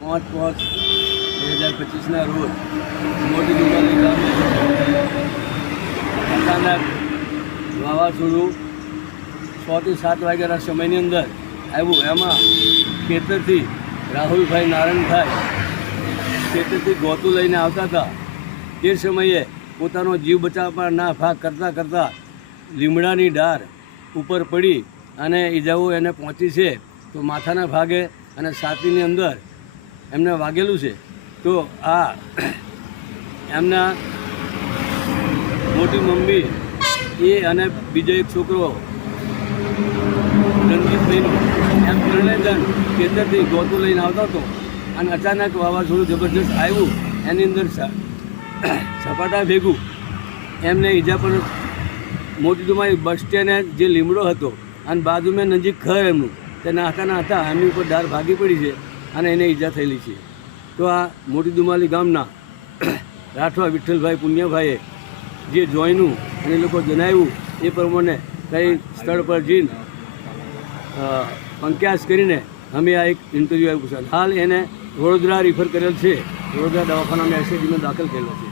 5/5/2025 રોજ મોટી દુકાની ગામે અચાનક વાવાઝોડું 6 થી 7 વાગ્યાના સમયની અંદર આવ્યું. એમાં ખેતરથી રાહુલભાઈ નારાયણભાઈ ખેતરથી ગોતું લઈને આવતા હતા. તે સમયે પોતાનો જીવ બચાવવાના ભાગ કરતાં લીમડાની ડાર ઉપર પડી અને ઈજાઓ એને પહોંચી છે. તો માથાના ભાગે અને છાતીની અંદર એમને વાગેલું છે. તો આ એમના મોટી મમ્મી એ અને બીજો એક છોકરો રણજીતભાઈનો એમ ત્રણેય જણ ખેતરથી ગોતું લઈને આવતો હતો અને અચાનક વાવાઝોડું જબરજસ્ત આવ્યું. એની અંદર સપાટા ભેગું એમને ઈજા પર મોટી દુમાઈ બસ સ્ટેન્ડે જે લીમડો હતો અને બાજુમાં નજીક ઘર એમનું તે નાહતા હતા એમની ઉપર ડાર ભાગી પડી છે અને એને ઈજા થયેલી છે. તો આ મોટી દુમાલી ગામના રાઠવા વિઠ્ઠલભાઈ પુણ્યભાઈએ જે જોઈનું અને લોકો જણાવ્યું એ પ્રમાણે કઈ સ્થળ પર જઈને પંક્યાસ કરીને અમે આ એક ઇન્ટરવ્યૂ આપ્યું છે. હાલ એને વડોદરા રિફર કરેલ છે. વડોદરા દવાખાનામાં એસએજીમાં દાખલ કરેલો છે.